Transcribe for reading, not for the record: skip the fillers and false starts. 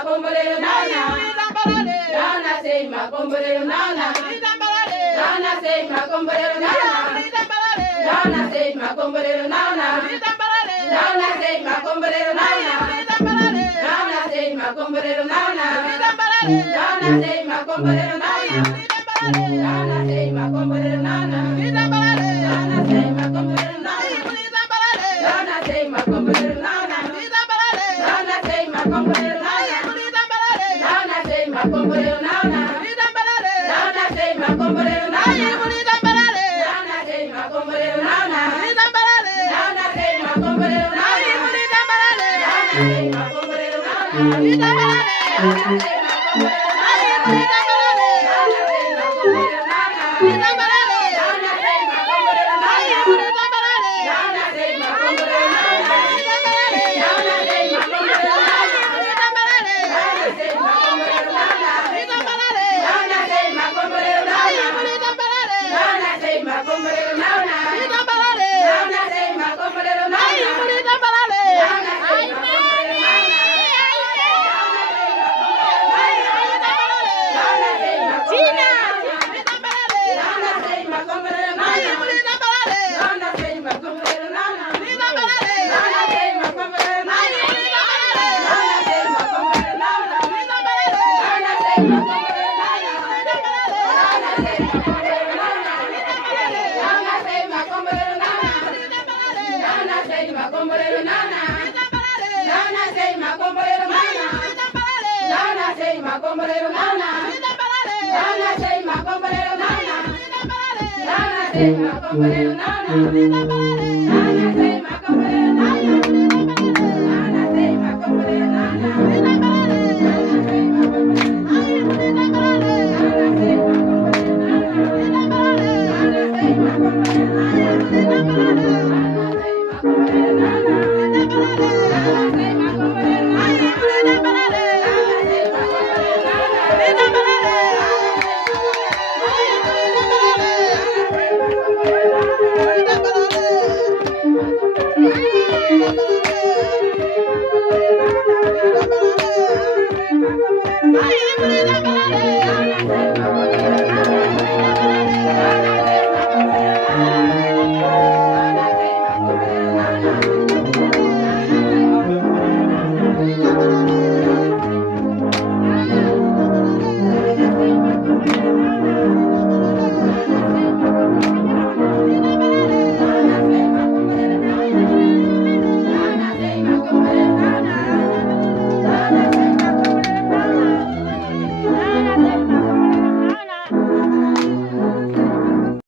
makombolero nana. Nana say makombolero nana. Nana say makombolero nana. Nana say makombolero nana. Nana say makombolero nana. Nana say makombolero nana. Nana say makombolero nana. Nana say makombolero nana. Nana say makombolero nana. Nana say makombolero nana. Nana say makombolero nana. Nana say makombolero nana. Nana say makombolero nana. Nana say makombolero nana. Nana say makombolero nana. Nana say makombolero nana. Nana say makombolero nana. Nana say